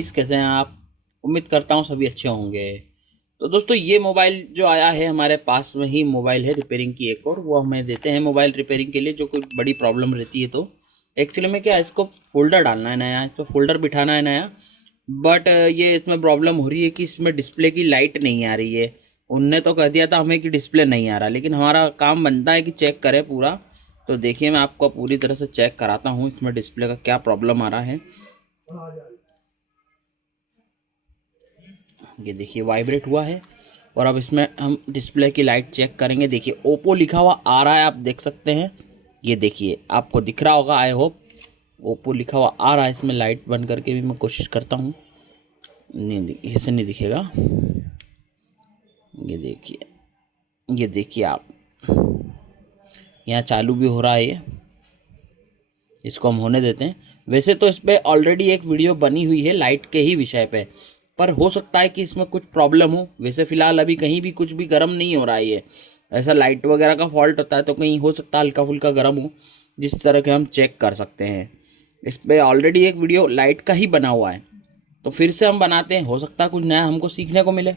Guys, कैसे हैं आप? उम्मीद करता हूँ सभी अच्छे होंगे। तो दोस्तों, ये मोबाइल जो आया है हमारे पास में ही मोबाइल है रिपेयरिंग की एक, और वो हमें देते हैं मोबाइल रिपेयरिंग के लिए जो कोई बड़ी प्रॉब्लम रहती है। तो एक्चुअली में क्या है, इसको फोल्डर डालना है नया, इस पर फोल्डर बिठाना है नया। बट ये इसमें प्रॉब्लम हो रही है कि इसमें डिस्प्ले की लाइट नहीं आ रही है। उनने तो कह दिया था हमें कि डिस्प्ले नहीं आ रहा, लेकिन हमारा काम बनता है कि चेक करें पूरा। तो देखिए, मैं आपको पूरी तरह से चेक कराता हूँ इसमें डिस्प्ले का क्या प्रॉब्लम आ रहा है। ये देखिए, वाइब्रेट हुआ है। और अब इसमें हम डिस्प्ले की लाइट चेक करेंगे। देखिए, ओप्पो लिखा हुआ आ रहा है, आप देख सकते हैं। ये देखिए, आपको दिख रहा होगा, आई होप। ओप्पो लिखा हुआ आ रहा है इसमें। लाइट बंद करके भी मैं कोशिश करता हूँ, नहीं, ऐसे नहीं दिखेगा। ये देखिए, ये देखिए आप, यहाँ चालू भी हो रहा है ये। इसको हम होने देते हैं। वैसे तो इस पर ऑलरेडी एक वीडियो बनी हुई है लाइट के ही विषय पे, पर हो सकता है कि इसमें कुछ प्रॉब्लम हो। वैसे फ़िलहाल अभी कहीं भी कुछ भी गर्म नहीं हो रहा है ये। ऐसा लाइट वगैरह का फॉल्ट होता है तो कहीं हो सकता है हल्का फुल्का गर्म हो, जिस तरह के हम चेक कर सकते हैं। इस पर ऑलरेडी एक वीडियो लाइट का ही बना हुआ है, तो फिर से हम बनाते हैं। हो सकता है कुछ नया हमको सीखने को मिले।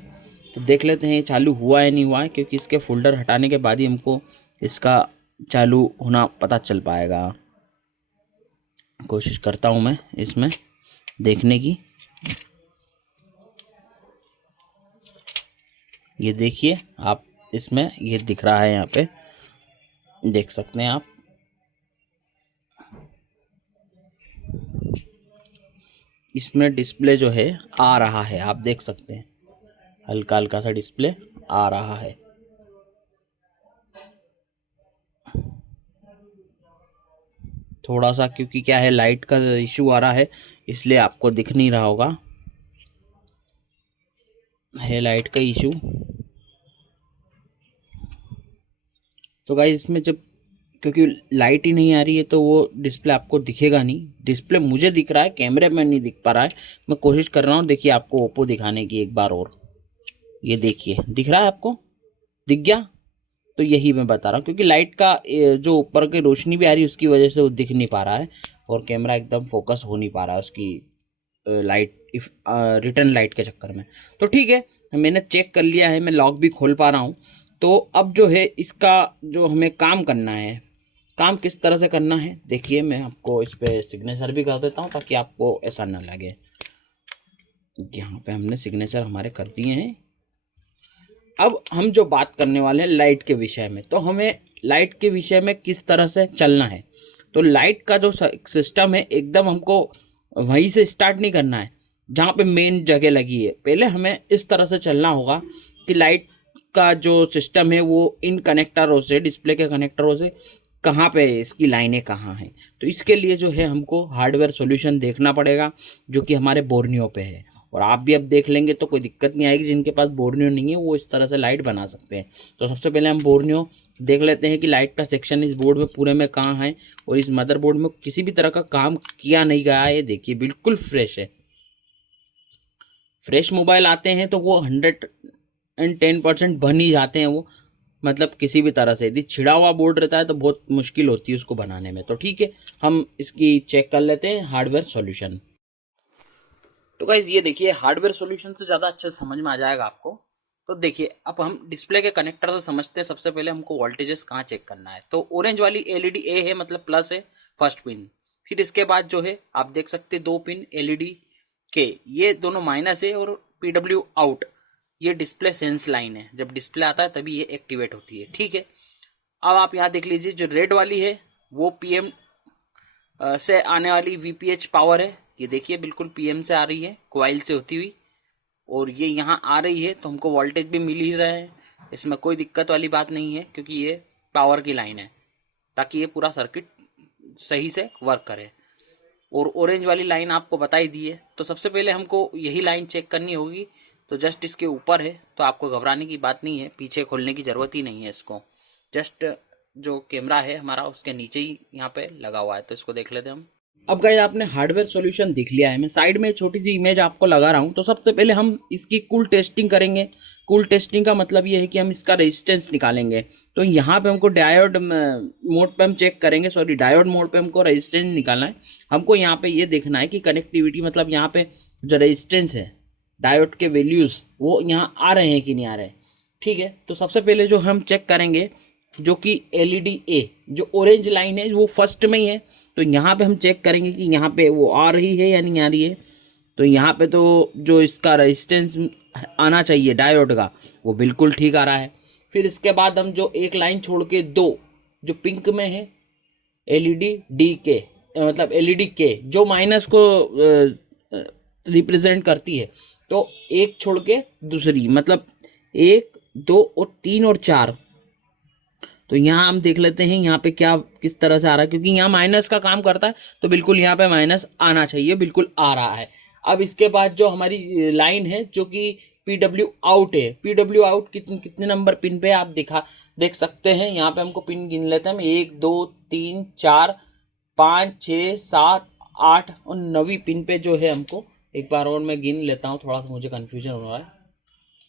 तो देख लेते हैं ये चालू हुआ है नहीं हुआ है, क्योंकि इसके फोल्डर हटाने के बाद ही हमको इसका चालू होना पता चल पाएगा। कोशिश करता हूँ मैं इसमें देखने की। ये देखिए आप, इसमें ये दिख रहा है, यहाँ पे देख सकते हैं आप। इसमें डिस्प्ले जो है आ रहा है, आप देख सकते हैं, हल्का हल्का सा डिस्प्ले आ रहा है। थोड़ा सा क्योंकि क्या है, लाइट का इशू आ रहा है, इसलिए आपको दिख नहीं रहा होगा, है लाइट का इशू। तो गाइस, इसमें जब क्योंकि लाइट ही नहीं आ रही है तो वो डिस्प्ले आपको दिखेगा नहीं। डिस्प्ले मुझे दिख रहा है, कैमरे में नहीं दिख पा रहा है। मैं कोशिश कर रहा हूँ, देखिए आपको ओप्पो दिखाने की एक बार और। ये देखिए, दिख रहा है आपको? दिख गया? तो यही मैं बता रहा हूँ, क्योंकि लाइट का जो ऊपर की रोशनी भी आ रही है उसकी वजह से वो दिख नहीं पा रहा है, और कैमरा एकदम फोकस हो नहीं पा रहा है उसकी लाइट, इफ रिटर्न लाइट के चक्कर में। तो ठीक है, मैंने चेक कर लिया है, मैं लॉक भी खोल पा रहा हूँ। तो अब जो है इसका जो हमें काम करना है, काम किस तरह से करना है देखिए। मैं आपको इस पर सिग्नेचर भी कर देता हूँ ताकि आपको ऐसा ना लगे। यहाँ पे हमने सिग्नेचर हमारे कर दिए हैं। अब हम जो बात करने वाले हैं लाइट के विषय में, तो हमें लाइट के विषय में किस तरह से चलना है। तो लाइट का जो सिस्टम है, एकदम हमको वहीं से स्टार्ट नहीं करना है जहाँ पे मेन जगह लगी है। पहले हमें इस तरह से चलना होगा कि लाइट का जो सिस्टम है वो इन कनेक्टरों से, डिस्प्ले के कनेक्टरों से कहाँ पे है, इसकी लाइनें कहाँ हैं। तो इसके लिए जो है हमको हार्डवेयर सॉल्यूशन देखना पड़ेगा, जो कि हमारे बोर्नियो पे है। और आप भी अब देख लेंगे तो कोई दिक्कत नहीं आएगी। जिनके पास बोर्नियो नहीं है वो इस तरह से लाइट बना सकते हैं। तो सबसे पहले हम बोर्नियो देख लेते हैं कि लाइट का सेक्शन इस बोर्ड में पूरे में कहाँ है, और इस मदरबोर्ड में किसी भी तरह का काम किया नहीं गया है। ये देखिए, बिल्कुल फ्रेश है। फ्रेश मोबाइल आते हैं तो वो 110% बन ही जाते हैं वो, मतलब किसी भी तरह से। यदि छिड़ा हुआ बोर्ड रहता है तो बहुत मुश्किल होती है उसको बनाने में। तो ठीक है, हम इसकी चेक कर लेते हैं हार्डवेयर सॉल्यूशन। तो गाइज, ये देखिए, हार्डवेयर सॉल्यूशन से ज़्यादा अच्छे से समझ में आ जाएगा आपको। तो देखिए, अब हम डिस्प्ले के कनेक्टर से समझते हैं। सबसे पहले हमको वोल्टेजेस कहाँ चेक करना है। तो ऑरेंज वाली एलईडी ए है, मतलब प्लस है, फर्स्ट पिन। फिर इसके बाद जो है आप देख सकते हैं 2 पिन एलईडी के, ये दोनों माइनस है। और पीडब्ल्यू आउट, ये डिस्प्ले सेंस लाइन है। जब डिस्प्ले आता है तभी ये एक्टिवेट होती है, ठीक है। अब आप यहाँ देख लीजिए, जो रेड वाली है वो पीएम से आने वाली वीपीएच पावर है। ये देखिए, बिल्कुल पीएम से आ रही है, क्वाइल से होती हुई, और ये यहाँ आ रही है तो हमको वोल्टेज भी मिल ही रहा है। इसमें कोई दिक्कत वाली बात नहीं है, क्योंकि ये पावर की लाइन है, ताकि ये पूरा सर्किट सही से वर्क करे। और ऑरेंज वाली लाइन आपको बताई दी है, तो सबसे पहले हमको यही लाइन चेक करनी होगी। तो जस्ट इसके ऊपर है, तो आपको घबराने की बात नहीं है, पीछे खोलने की ज़रूरत ही नहीं है इसको। जस्ट जो कैमरा है हमारा उसके नीचे ही यहाँ पे लगा हुआ है, तो इसको देख लेते हैं हम। अब गाइस आपने हार्डवेयर सॉल्यूशन देख लिया है, मैं साइड में छोटी सी इमेज आपको लगा रहा हूँ। तो सबसे पहले हम इसकी कूल टेस्टिंग करेंगे। कूल टेस्टिंग का मतलब ये है कि हम इसका रेजिस्टेंस निकालेंगे। तो यहाँ पे हमको डायोड मोड पे हम चेक करेंगे, सॉरी डायोड मोड पे हमको रेजिस्टेंस निकालना है। हमको यहाँ पे ये देखना है कि कनेक्टिविटी मतलब यहाँ पे जो रेजिस्टेंस है डायोड के वैल्यूज़ वो यहाँ आ रहे हैं कि नहीं आ रहे हैं। ठीक है, तो सबसे पहले जो हम चेक करेंगे जो कि एलईडी ए जो ऑरेंज लाइन है वो फर्स्ट में ही है। तो यहाँ पे हम चेक करेंगे कि यहाँ पे वो आ रही है या नहीं आ रही है। तो यहाँ पे तो जो इसका रेजिस्टेंस आना चाहिए डायोड का वो बिल्कुल ठीक आ रहा है। फिर इसके बाद हम जो एक लाइन छोड़ के दो जो पिंक में है एलईडी डी के मतलब एलईडी के जो माइनस को रिप्रेजेंट करती है, तो एक छोड़ के दूसरी मतलब 1 2 और 3 और 4। तो यहाँ हम देख लेते हैं यहाँ पे क्या किस तरह से आ रहा है, क्योंकि यहाँ माइनस का काम करता है तो बिल्कुल यहाँ पे माइनस आना चाहिए, बिल्कुल आ रहा है। अब इसके बाद जो हमारी लाइन है जो कि PW आउट है, PW आउट कितने नंबर पिन पे आप देख सकते हैं। यहाँ पे हमको पिन गिन लेते हैं हम 1 2 3 4 5 6 7 8 और 9वीं पिन पे जो है हमको एक बार और मैं गिन लेता हूँ, थोड़ा सा मुझे कन्फ्यूजन हो रहा है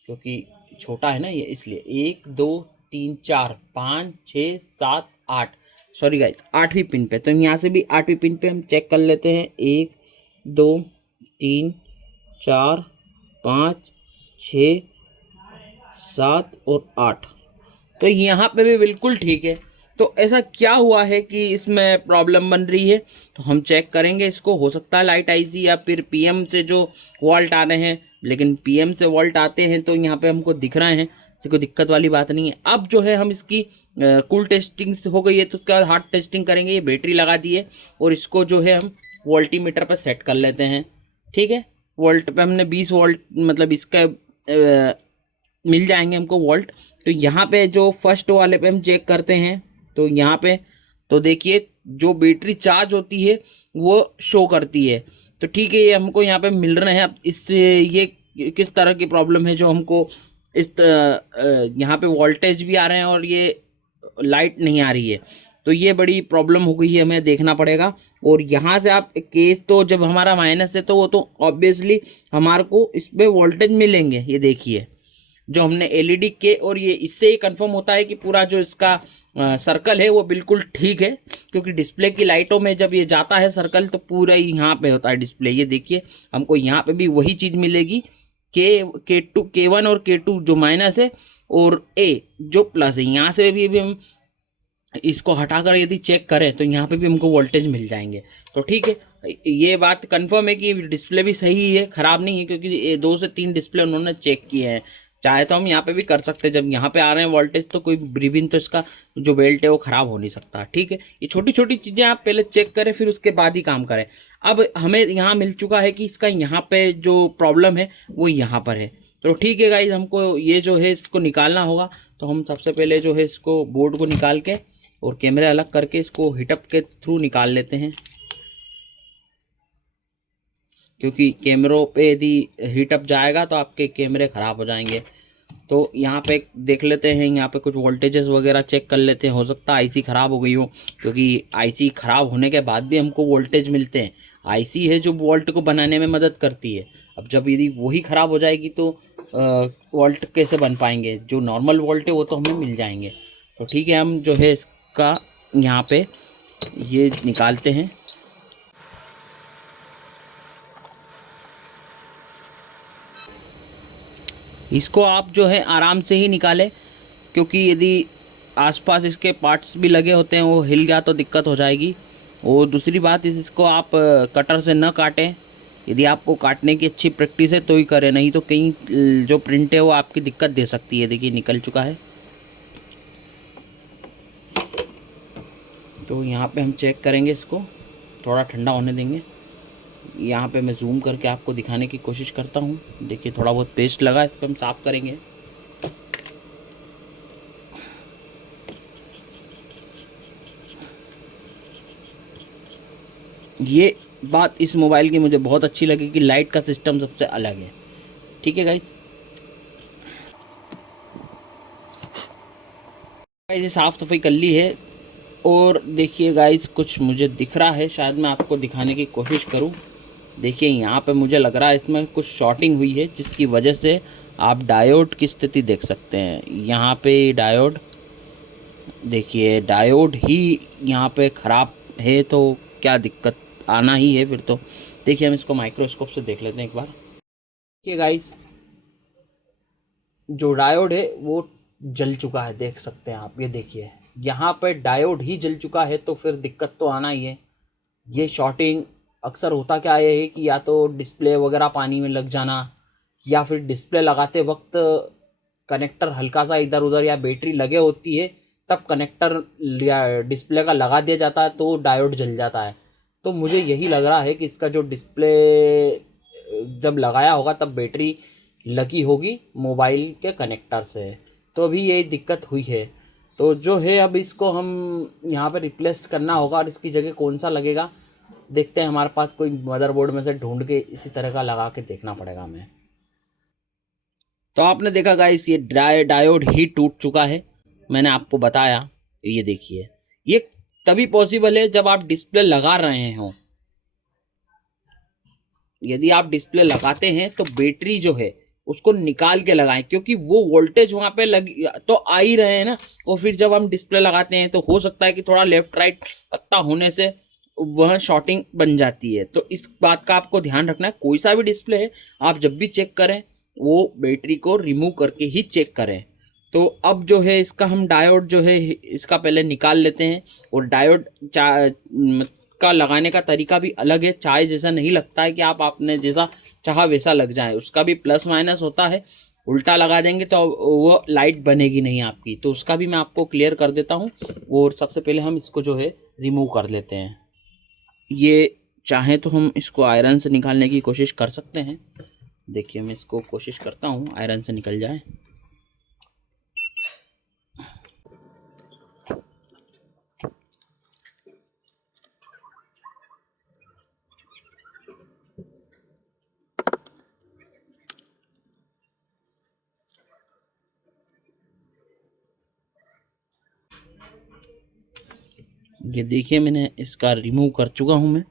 क्योंकि छोटा है ना ये, इसलिए 1 2 3 4 5 6 7 8, सॉरी गाइस 8वीं पिन पे। तो यहाँ से भी 8वीं पिन पे हम चेक कर लेते हैं 1 2 3 4 5 6 7 और 8। तो यहाँ पे भी बिल्कुल ठीक है। तो ऐसा क्या हुआ है कि इसमें प्रॉब्लम बन रही है, तो हम चेक करेंगे इसको। हो सकता है लाइट आईसी या फिर पीएम से जो वोल्ट आ रहे हैं, लेकिन पीएम से वोल्ट आते हैं तो यहाँ पे हमको दिख रहे हैं, इससे कोई दिक्कत वाली बात नहीं है। अब जो है हम इसकी कूल टेस्टिंग हो गई है तो उसके बाद हार्ड टेस्टिंग करेंगे। ये बैटरी लगा दी है और इसको जो है हम वोल्टीमीटर पर सेट कर लेते हैं। ठीक है, वोल्ट पे हमने 20 वोल्ट मतलब इसका मिल जाएंगे हमको वोल्ट। तो यहाँ पे जो फर्स्ट वाले पे हम चेक करते हैं तो यहाँ पे तो देखिए जो बैटरी चार्ज होती है वो शो करती है। तो ठीक है, ये हमको यहाँ पे मिल रहे हैं। अब इससे ये किस तरह की प्रॉब्लम है जो हमको यहाँ पे वोल्टेज भी आ रहे हैं और ये लाइट नहीं आ रही है, तो ये बड़ी प्रॉब्लम हो गई है, हमें देखना पड़ेगा। और यहाँ से आप केस तो जब हमारा माइनस है तो वो तो ऑब्वियसली हमारे को इस पर वोल्टेज मिलेंगे। ये देखिए जो हमने एलईडी के और ये इससे ही कंफर्म होता है कि पूरा जो इसका सर्कल है वो बिल्कुल ठीक है, क्योंकि डिस्प्ले की लाइटों में जब ये जाता है सर्कल तो पूरा ही यहाँ पे होता है डिस्प्ले। ये देखिए हमको यहाँ पे भी वही चीज़ मिलेगी K2 K1 और K2 जो माइनस है और A जो प्लस है। यहाँ से भी हम इसको हटाकर यदि चेक करें तो यहाँ पे भी हमको वोल्टेज मिल जाएंगे। तो ठीक है, ये बात कंफर्म है कि डिस्प्ले भी सही है, ख़राब नहीं है, क्योंकि 2 से 3 डिस्प्ले उन्होंने चेक किए हैं। चाहे तो हम यहाँ पे भी कर सकते हैं, जब यहाँ पे आ रहे हैं वोल्टेज तो कोई रिबिन तो इसका जो बेल्ट है वो ख़राब हो नहीं सकता। ठीक है, ये छोटी छोटी चीज़ें आप पहले चेक करें फिर उसके बाद ही काम करें। अब हमें यहाँ मिल चुका है कि इसका यहाँ पे जो प्रॉब्लम है वो यहाँ पर है। तो ठीक है गाइज, हमको ये जो है इसको निकालना होगा। तो हम सबसे पहले जो है इसको बोर्ड को निकाल के और कैमरे अलग करके इसको हीटअप के थ्रू निकाल लेते हैं, क्योंकि कैमरों पे यदि हीटअप जाएगा तो आपके कैमरे ख़राब हो जाएंगे। तो यहाँ पे देख लेते हैं, यहाँ पे कुछ वोल्टेजेस वगैरह चेक कर लेते हैं। हो सकता है आईसी ख़राब हो गई हो, क्योंकि आईसी ख़राब होने के बाद भी हमको वोल्टेज मिलते हैं। आईसी है जो वोल्ट को बनाने में मदद करती है। अब जब यदि वही ख़राब हो जाएगी तो वोल्ट कैसे बन पाएंगे? जो नॉर्मल वोल्ट है वो तो हमें मिल जाएंगे। तो ठीक है, हम जो है इसका यहाँ पे ये निकालते हैं। इसको आप जो है आराम से ही निकालें, क्योंकि यदि आसपास इसके पार्ट्स भी लगे होते हैं वो हिल गया तो दिक्कत हो जाएगी। और दूसरी बात, इसको आप कटर से न काटें। यदि आपको काटने की अच्छी प्रैक्टिस है तो ही करें, नहीं तो कहीं जो प्रिंट है वो आपकी दिक्कत दे सकती है। देखिए निकल चुका है। तो यहाँ पे हम चेक करेंगे, इसको थोड़ा ठंडा होने देंगे। यहाँ पे मैं जूम करके आपको दिखाने की कोशिश करता हूँ। देखिए थोड़ा बहुत पेस्ट लगा, इस पर हम साफ़ करेंगे। ये बात इस मोबाइल की मुझे बहुत अच्छी लगी कि लाइट का सिस्टम सबसे अलग है। ठीक है गाइस, ये साफ़ सफाई कर ली है। और देखिए गाइस, कुछ मुझे दिख रहा है, शायद मैं आपको दिखाने की कोशिश करूं। देखिए यहाँ पे मुझे लग रहा है इसमें कुछ शॉर्टिंग हुई है, जिसकी वजह से आप डायोड की स्थिति देख सकते हैं। यहाँ पे डायोड, देखिए डायोड ही यहाँ पे ख़राब है, तो क्या दिक्कत आना ही है फिर तो। देखिए हम इसको माइक्रोस्कोप से देख लेते हैं एक बार। देखिए गाइस, जो डायोड है वो जल चुका है, देख सकते हैं आप। ये देखिए यहाँ पे डायोड ही जल चुका है, तो फिर दिक्कत तो आना ही है। ये शॉर्टिंग अक्सर होता क्या है कि या तो डिस्प्ले वगैरह पानी में लग जाना, या फिर डिस्प्ले लगाते वक्त कनेक्टर हल्का सा इधर उधर या बैटरी लगे होती है, तब कनेक्टर या डिस्प्ले का लगा दिया जाता है तो डायोड जल जाता है। तो मुझे यही लग रहा है कि इसका जो डिस्प्ले जब लगाया होगा तब बैटरी लगी होगी मोबाइल के कनेक्टर से, तो अभी यही दिक्कत हुई है। तो जो है अब इसको हम यहाँ पे रिप्लेस करना होगा, और इसकी जगह कौन सा लगेगा देखते हैं। हमारे पास कोई मदरबोर्ड में से ढूंढ के इसी तरह का लगा के देखना पड़ेगा हमें। तो आपने देखा गाइस, ये डायोड ही टूट चुका है, मैंने आपको बताया। ये देखिए, ये तभी पॉसिबल है जब आप डिस्प्ले लगा रहे हो। यदि आप डिस्प्ले लगाते हैं तो बैटरी जो है उसको निकाल के लगाएं, क्योंकि वो वोल्टेज वहाँ पे लग तो आ ही रहे हैं ना। और फिर जब हम डिस्प्ले लगाते हैं तो हो सकता है कि थोड़ा लेफ्ट राइट पत्ता होने से वह शॉर्टिंग बन जाती है। तो इस बात का आपको ध्यान रखना है। कोई सा भी डिस्प्ले है, आप जब भी चेक करें वो बैटरी को रिमूव करके ही चेक करें। तो अब जो है इसका हम डायोड जो है इसका पहले निकाल लेते हैं। और डायोड का लगाने का तरीका भी अलग है, चाय जैसा नहीं लगता है कि आप आपने जैसा चाहा वैसा लग जाए। उसका भी प्लस माइनस होता है। उल्टा लगा देंगे तो वो लाइट बनेगी नहीं आपकी, तो उसका भी मैं आपको क्लियर कर देता हूँ। और सबसे पहले हम इसको जो है रिमूव कर लेते हैं। ये चाहे तो हम इसको आयरन से निकालने की कोशिश कर सकते हैं। देखिए मैं इसको कोशिश करता हूँ आयरन से निकल जाए। ये देखिए मैंने इसका रिमूव कर चुका हूँ मैं।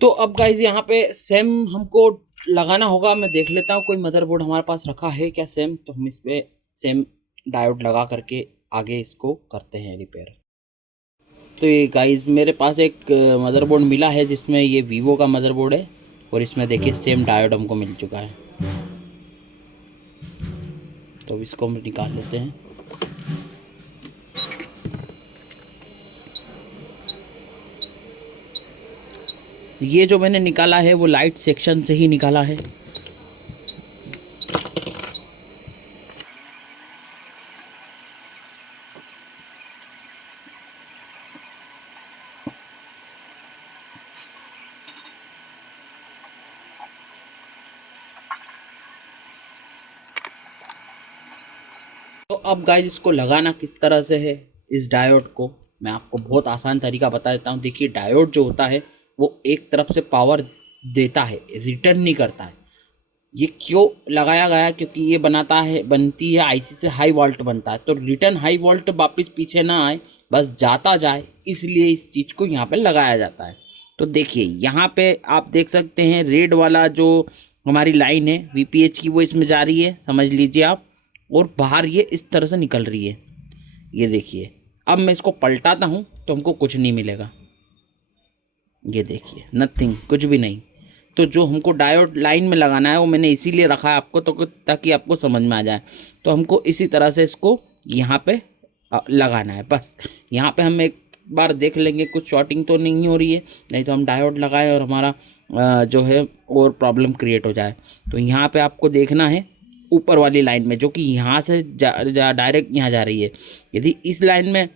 तो अब गाइज यहाँ पे सेम हमको लगाना होगा। मैं देख लेता हूँ कोई मदरबोर्ड हमारे पास रखा है क्या सेम, तो हम इस पे सेम डायोड लगा करके आगे इसको करते हैं रिपेयर। तो ये गाइज मेरे पास एक मदरबोर्ड मिला है जिसमें ये वीवो का मदरबोर्ड है, और इसमें देखिए सेम डायोड हमको मिल चुका है। तो इसको हम निकाल लेते हैं। ये जो मैंने निकाला है वो लाइट सेक्शन से ही निकाला है। तो अब गाइज इसको लगाना किस तरह से है, इस डायोड को मैं आपको बहुत आसान तरीका बता देता हूँ। देखिए डायोड जो होता है वो एक तरफ से पावर देता है, रिटर्न नहीं करता है। ये क्यों लगाया गया, क्योंकि ये बनती है आईसी से हाई वोल्ट बनता है, तो रिटर्न हाई वोल्ट वापस पीछे ना आए, बस जाता जाए, इसलिए इस चीज़ को यहाँ पे लगाया जाता है। तो देखिए यहाँ पे आप देख सकते हैं रेड वाला जो हमारी लाइन है वीपीएच की वो इसमें जा रही है, समझ लीजिए आप। और बाहर ये इस तरह से निकल रही है। ये देखिए अब मैं इसको पलटाता हूँ तो हमको कुछ नहीं मिलेगा। ये देखिए नथिंग, कुछ भी नहीं। तो जो हमको डायोड लाइन में लगाना है वो मैंने इसीलिए रखा है आपको, तो ताकि आपको समझ में आ जाए। तो हमको इसी तरह से इसको यहाँ पे लगाना है बस। यहाँ पे हम एक बार देख लेंगे कुछ शॉर्टिंग तो नहीं हो रही है, नहीं तो हम डायोड लगाए और हमारा जो है और प्रॉब्लम क्रिएट हो जाए। तो यहाँ पे आपको देखना है ऊपर वाली लाइन में, जो कि यहाँ से डायरेक्ट यहाँ जा रही है। यदि इस लाइन में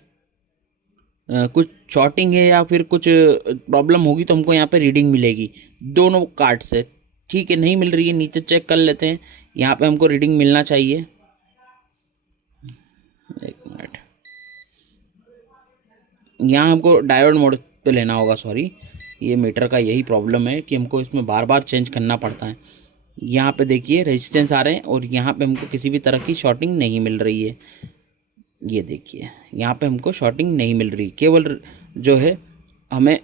कुछ शॉर्टिंग है या फिर कुछ प्रॉब्लम होगी तो हमको यहाँ पे रीडिंग मिलेगी दोनों कार्ड से। ठीक है, नहीं मिल रही है, नीचे चेक कर लेते हैं। यहाँ पे हमको रीडिंग मिलना चाहिए। एक मिनट, यहाँ हमको डायोड मोड पे लेना होगा। सॉरी, ये मीटर का यही प्रॉब्लम है कि हमको इसमें बार बार चेंज करना पड़ता है। यहाँ पे देखिए रेजिस्टेंस आ रहे हैं और यहाँ पे हमको किसी भी तरह की शॉर्टिंग नहीं मिल रही है। ये देखिए यहाँ पे हमको शॉर्टिंग नहीं मिल रही, केवल जो है हमें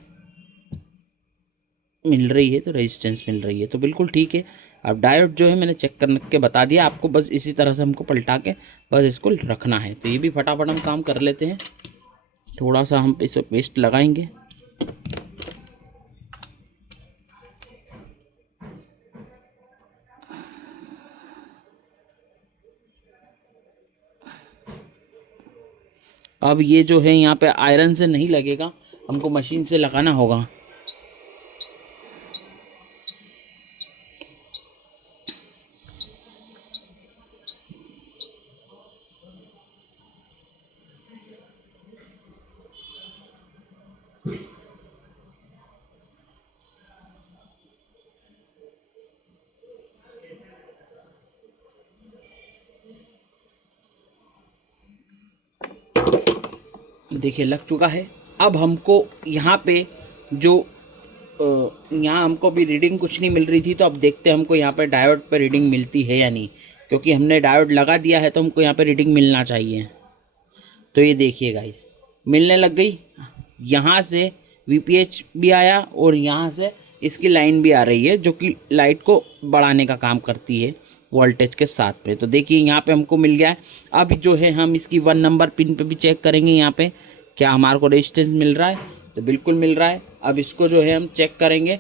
मिल रही है तो रेजिस्टेंस मिल रही है, तो बिल्कुल ठीक है। अब डायोड जो है मैंने चेक करके बता दिया आपको, बस इसी तरह से हमको पलटा के बस इसको रखना है। तो ये भी फटाफट हम काम कर लेते हैं। थोड़ा सा हम इस पे पेस्ट लगाएंगे। अब ये जो है यहाँ पे आयरन से नहीं लगेगा, हमको मशीन से लगाना होगा। देखिए लग चुका है। अब हमको यहाँ पे जो यहाँ हमको भी रीडिंग कुछ नहीं मिल रही थी, तो अब देखते हैं हमको यहाँ पे डायोड पे रीडिंग मिलती है या नहीं, क्योंकि हमने डायोड लगा दिया है तो हमको यहाँ पे रीडिंग मिलना चाहिए। तो ये देखिए गाइस मिलने लग गई। यहाँ से वीपीएच भी आया और यहाँ से इसकी लाइन भी आ रही है, जो कि लाइट को बढ़ाने का काम करती है वोल्टेज के साथ में। तो देखिए यहाँ पे हमको मिल गया है। अब जो है हम इसकी 1 नंबर पिन पे भी चेक करेंगे यहाँ पे क्या हमारे को रेजिस्टेंस मिल रहा है, तो बिल्कुल मिल रहा है। अब इसको जो है हम चेक करेंगे।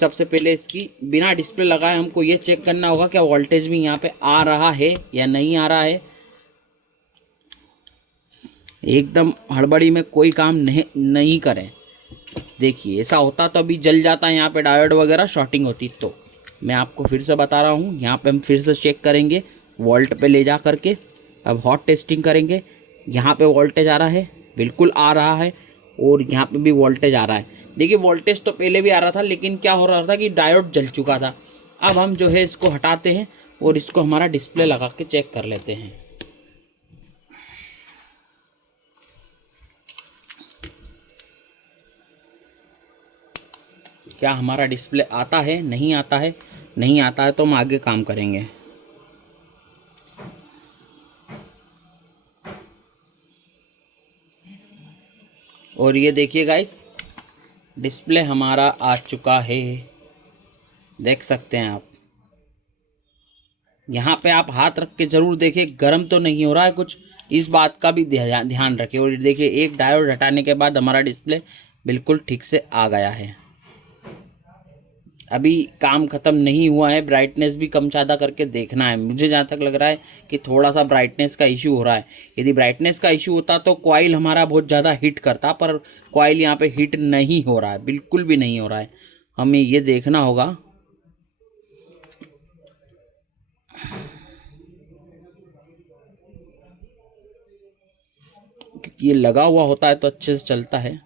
सबसे पहले इसकी बिना डिस्प्ले लगाए हमको ये चेक करना होगा क्या वोल्टेज भी यहाँ पे आ रहा है या नहीं आ रहा है। एकदम हड़बड़ी में कोई काम नहीं करें। देखिए ऐसा होता तो अभी जल जाता है यहाँ पे डायोड वगैरह, शॉर्टिंग होती। तो मैं आपको फिर से बता रहा हूँ, यहाँ पे हम फिर से चेक करेंगे वोल्ट पे ले जा करके। अब हॉट टेस्टिंग करेंगे। यहाँ पे वोल्टेज आ रहा है, बिल्कुल आ रहा है, और यहाँ पे भी वोल्टेज आ रहा है। देखिए वोल्टेज तो पहले भी आ रहा था, लेकिन क्या हो रहा था कि डायोड जल चुका था। अब हम जो है इसको हटाते हैं और इसको हमारा डिस्प्ले लगा के चेक कर लेते हैं। क्या हमारा डिस्प्ले आता है, नहीं आता है। नहीं आता है तो हम आगे काम करेंगे। और ये देखिए गाइस डिस्प्ले हमारा आ चुका है, देख सकते हैं आप। यहाँ पे आप हाथ रख के ज़रूर देखिए गर्म तो नहीं हो रहा है कुछ, इस बात का भी ध्यान रखिए। और देखिए एक डायोड हटाने के बाद हमारा डिस्प्ले बिल्कुल ठीक से आ गया है। अभी काम ख़त्म नहीं हुआ है, ब्राइटनेस भी कम ज़्यादा करके देखना है। मुझे जहाँ तक लग रहा है कि थोड़ा सा ब्राइटनेस का इशू हो रहा है। यदि ब्राइटनेस का इशू होता तो कॉइल हमारा बहुत ज़्यादा हिट करता, पर कॉइल यहाँ पे हिट नहीं हो रहा है, बिल्कुल भी नहीं हो रहा है। हमें ये देखना होगा। क्योंकि ये लगा हुआ होता है तो अच्छे से चलता है।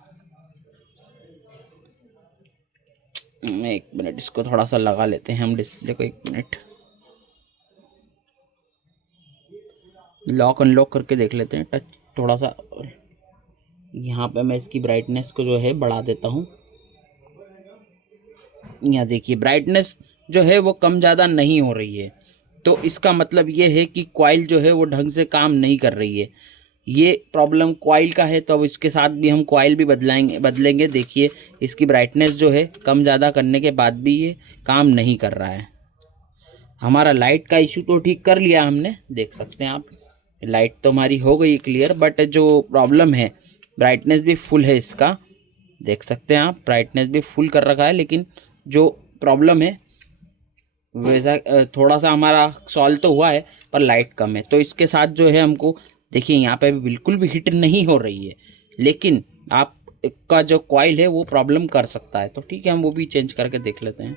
एक मिनट इसको थोड़ा सा लगा लेते हैं हम डिस्प्ले को, 1 मिनट लॉक अनलॉक करके देख लेते हैं। टच थोड़ा सा यहाँ पे मैं इसकी ब्राइटनेस को जो है बढ़ा देता हूँ। यहाँ देखिए ब्राइटनेस जो है वो कम ज़्यादा नहीं हो रही है, तो इसका मतलब ये है कि कॉइल जो है वो ढंग से काम नहीं कर रही है। ये प्रॉब्लम कॉइल का है, तो अब इसके साथ भी हम कॉइल भी बदलेंगे। देखिए इसकी ब्राइटनेस जो है कम ज़्यादा करने के बाद भी ये काम नहीं कर रहा है। हमारा लाइट का इशू तो ठीक कर लिया हमने, देख सकते हैं आप लाइट तो हमारी हो गई क्लियर, बट जो प्रॉब्लम है ब्राइटनेस भी फुल है इसका, देख सकते हैं आप ब्राइटनेस भी फुल कर रखा है, लेकिन जो प्रॉब्लम है वैसा थोड़ा सा हमारा सॉल्व तो हुआ है, पर लाइट कम है। तो इसके साथ जो है हमको देखिए यहाँ पे भी बिल्कुल भी हिट नहीं हो रही है, लेकिन आपका जो कॉइल है वो प्रॉब्लम कर सकता है। तो ठीक है हम वो भी चेंज करके देख लेते हैं।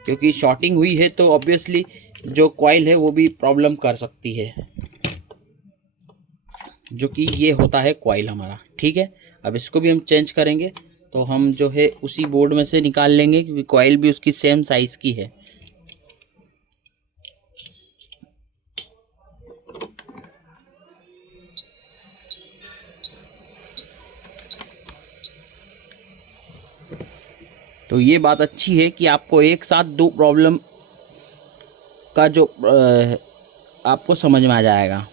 क्योंकि शॉर्टिंग हुई है तो ऑब्वियसली जो कॉइल है वो भी प्रॉब्लम कर सकती है, जो कि ये होता है कॉइल हमारा। ठीक है अब इसको भी हम चेंज करेंगे, तो हम जो है उसी बोर्ड में से निकाल लेंगे, क्योंकि कॉइल भी उसकी सेम साइज़ की है। तो ये बात अच्छी है कि आपको एक साथ दो प्रॉब्लम का जो आपको समझ में आ जाएगा।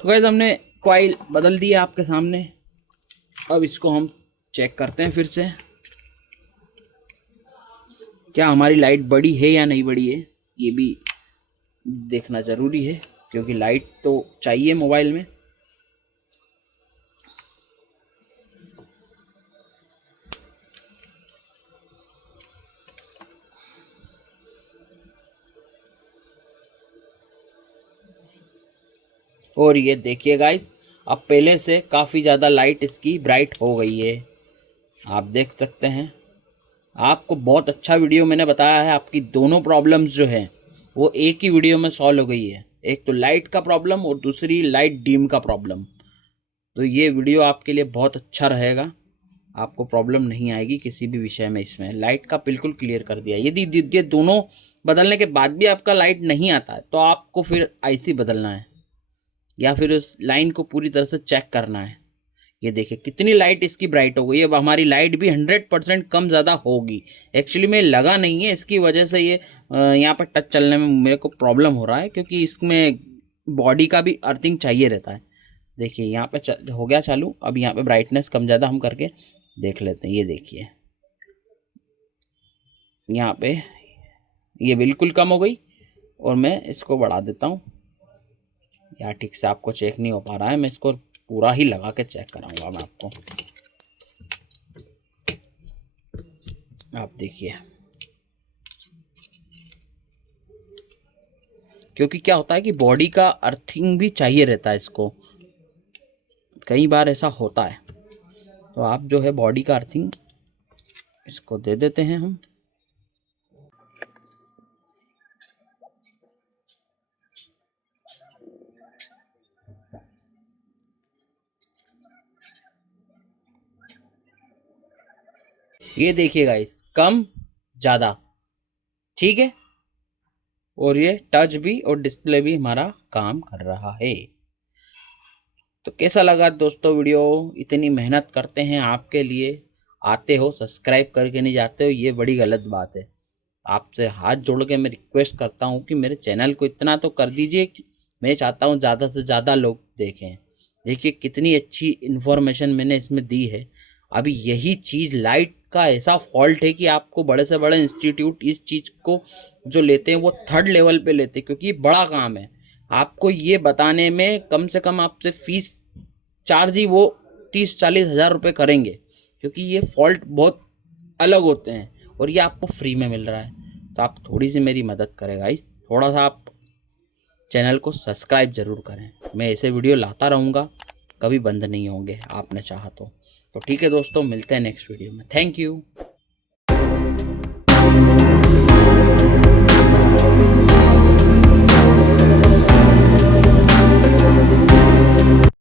तो गाइस हमने कॉइल बदल दिया आपके सामने। अब इसको हम चेक करते हैं फिर से, क्या हमारी लाइट बड़ी है या नहीं बड़ी है, ये भी देखना ज़रूरी है क्योंकि लाइट तो चाहिए मोबाइल में। और ये देखिए गाइस, अब पहले से काफ़ी ज़्यादा लाइट इसकी ब्राइट हो गई है, आप देख सकते हैं। आपको बहुत अच्छा वीडियो मैंने बताया है, आपकी दोनों प्रॉब्लम्स जो है वो एक ही वीडियो में सॉल्व हो गई है। एक तो लाइट का प्रॉब्लम और दूसरी लाइट डिम का प्रॉब्लम। तो ये वीडियो आपके लिए बहुत अच्छा रहेगा, आपको प्रॉब्लम नहीं आएगी किसी भी विषय में। इसमें लाइट का बिल्कुल क्लियर कर दिया। यदि ये दोनों बदलने के बाद भी आपका लाइट नहीं आता है तो आपको फिर आईसी बदलना है या फिर उस लाइन को पूरी तरह से चेक करना है। ये देखिए कितनी लाइट इसकी ब्राइट हो गई। अब हमारी लाइट भी 100% कम ज़्यादा होगी। एक्चुअली में लगा नहीं है, इसकी वजह से ये यहाँ पर टच चलने में मेरे को प्रॉब्लम हो रहा है क्योंकि इसमें बॉडी का भी अर्थिंग चाहिए रहता है। देखिए यहाँ पे हो गया चालू। अब यहाँ पे ब्राइटनेस कम ज़्यादा हम करके देख लेते हैं। ये देखिए यहाँ पे ये बिल्कुल कम हो गई और मैं इसको बढ़ा देता हूँ। यार ठीक से आपको चेक नहीं हो पा रहा है, मैं इसको पूरा ही लगा के चेक कराऊंगा मैं आपको। आप देखिए, क्योंकि क्या होता है कि बॉडी का अर्थिंग भी चाहिए रहता है इसको, कई बार ऐसा होता है। तो आप जो है बॉडी का अर्थिंग इसको दे देते हैं हम। ये देखिए गाइस, कम ज़्यादा ठीक है, और ये टच भी और डिस्प्ले भी हमारा काम कर रहा है। तो कैसा लगा दोस्तों वीडियो? इतनी मेहनत करते हैं आपके लिए, आते हो सब्सक्राइब करके नहीं जाते हो, ये बड़ी गलत बात है। आपसे हाथ जोड़ के मैं रिक्वेस्ट करता हूँ कि मेरे चैनल को इतना तो कर दीजिए कि मैं चाहता हूँ ज़्यादा से ज़्यादा लोग देखें। देखिए कितनी अच्छी इन्फॉर्मेशन मैंने इसमें दी है। अभी यही चीज़ लाइट का ऐसा फॉल्ट है कि आपको बड़े से बड़े इंस्टीट्यूट इस चीज़ को जो लेते हैं वो 3rd लेवल पे लेते हैं क्योंकि ये बड़ा काम है। आपको ये बताने में कम से कम आपसे फीस चार्ज ही वो 30-40 हज़ार रुपये करेंगे क्योंकि ये फॉल्ट बहुत अलग होते हैं और ये आपको फ्री में मिल रहा है। तो आप थोड़ी सी मेरी मदद करें गाइस, थोड़ा सा आप चैनल को सब्सक्राइब ज़रूर करें। मैं ऐसे वीडियो लाता रहूँगा, कभी बंद नहीं होंगे आपने चाहा तो। ठीक है दोस्तों, मिलते हैं नेक्स्ट वीडियो में। Thank you.